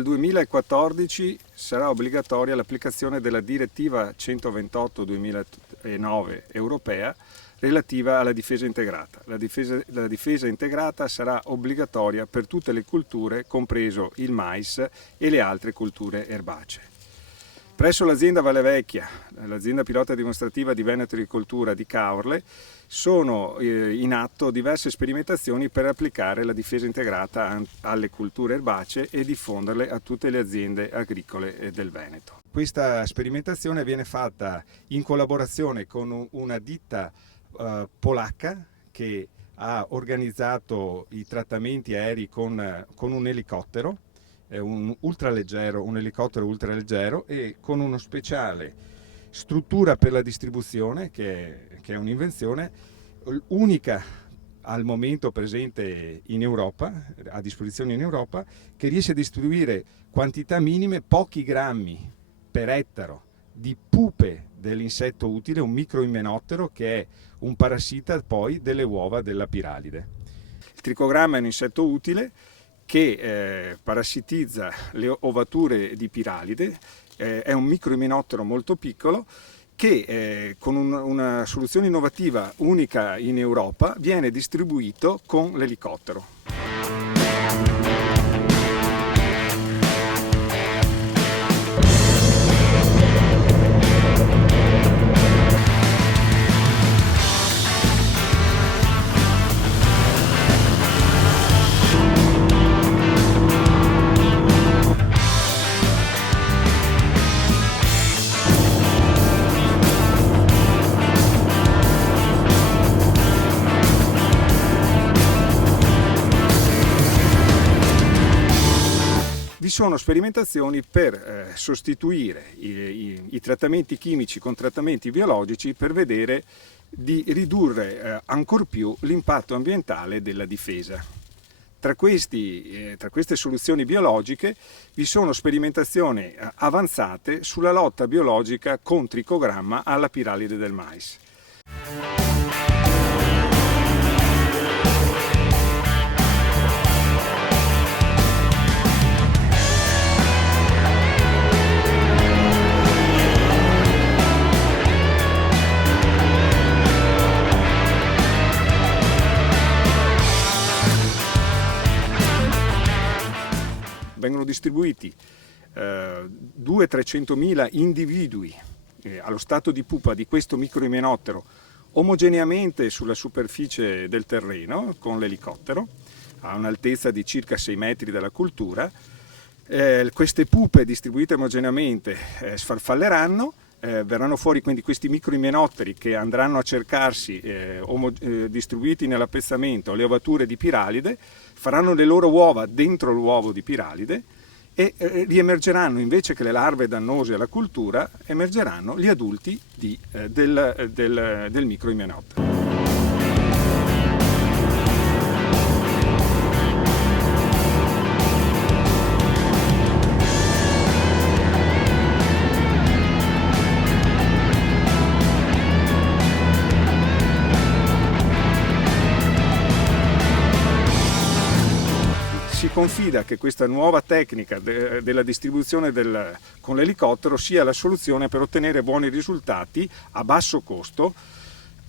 Dal 2014 sarà obbligatoria l'applicazione della direttiva 128/2009 europea relativa alla difesa integrata. La difesa integrata sarà obbligatoria per tutte le culture, compreso il mais e le altre culture erbacee. Presso l'azienda Valle Vecchia, l'azienda pilota dimostrativa di Veneto Agricoltura di Caorle, sono in atto diverse sperimentazioni per applicare la difesa integrata alle culture erbacee e diffonderle a tutte le aziende agricole del Veneto. Questa sperimentazione viene fatta in collaborazione con una ditta polacca che ha organizzato i trattamenti aerei con un elicottero. È un elicottero ultraleggero e con una speciale struttura per la distribuzione che è un'invenzione unica al momento presente in Europa, a disposizione in Europa, che riesce a distribuire quantità minime, pochi grammi per ettaro, di pupe dell'insetto utile, un microimenottero che è un parassita poi delle uova della piralide. Il tricogramma è un insetto utile che parassitizza le ovature di piralide, è un microimenottero molto piccolo che con una soluzione innovativa unica in Europa viene distribuito con l'elicottero. Vi sono sperimentazioni per sostituire i trattamenti chimici con trattamenti biologici per vedere di ridurre ancor più l'impatto ambientale della difesa. Tra queste soluzioni biologiche vi sono sperimentazioni avanzate sulla lotta biologica con tricogramma alla piralide del mais. Vengono distribuiti 200-300.000 individui allo stato di pupa di questo microimenottero omogeneamente sulla superficie del terreno con l'elicottero a un'altezza di circa 6 metri dalla cultura. Queste pupe distribuite omogeneamente sfarfalleranno, verranno fuori quindi questi microimenotteri che andranno a cercarsi distribuiti nell'appezzamento le ovature di piralide, faranno le loro uova dentro l'uovo di piralide e riemergeranno, invece che le larve dannose alla cultura, emergeranno gli adulti del microimenottero. Si confida che questa nuova tecnica della distribuzione con l'elicottero sia la soluzione per ottenere buoni risultati a basso costo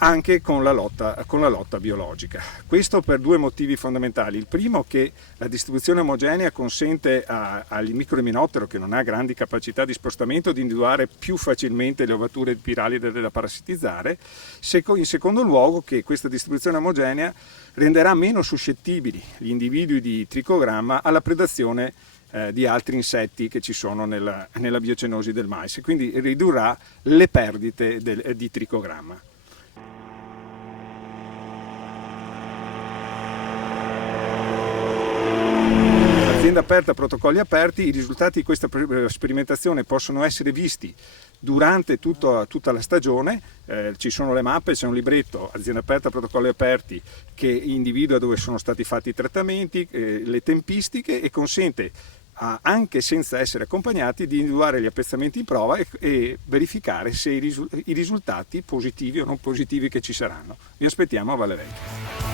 anche con la lotta biologica. Questo per due motivi fondamentali. Il primo, che la distribuzione omogenea consente al microimenottero, che non ha grandi capacità di spostamento, di individuare più facilmente le ovature piralide da parassitizzare. In secondo luogo, che questa distribuzione omogenea renderà meno suscettibili gli individui di tricogramma alla predazione di altri insetti che ci sono nella biocenosi del mais, e quindi ridurrà le perdite di tricogramma. Azienda aperta, protocolli aperti. I risultati di questa sperimentazione possono essere visti durante tutta la stagione. Ci sono le mappe, c'è un libretto, azienda aperta, protocolli aperti, che individua dove sono stati fatti i trattamenti, le tempistiche, e consente, anche senza essere accompagnati, di individuare gli appezzamenti in prova e verificare se i risultati positivi o non positivi che ci saranno. Vi aspettiamo a Valle Vecchia.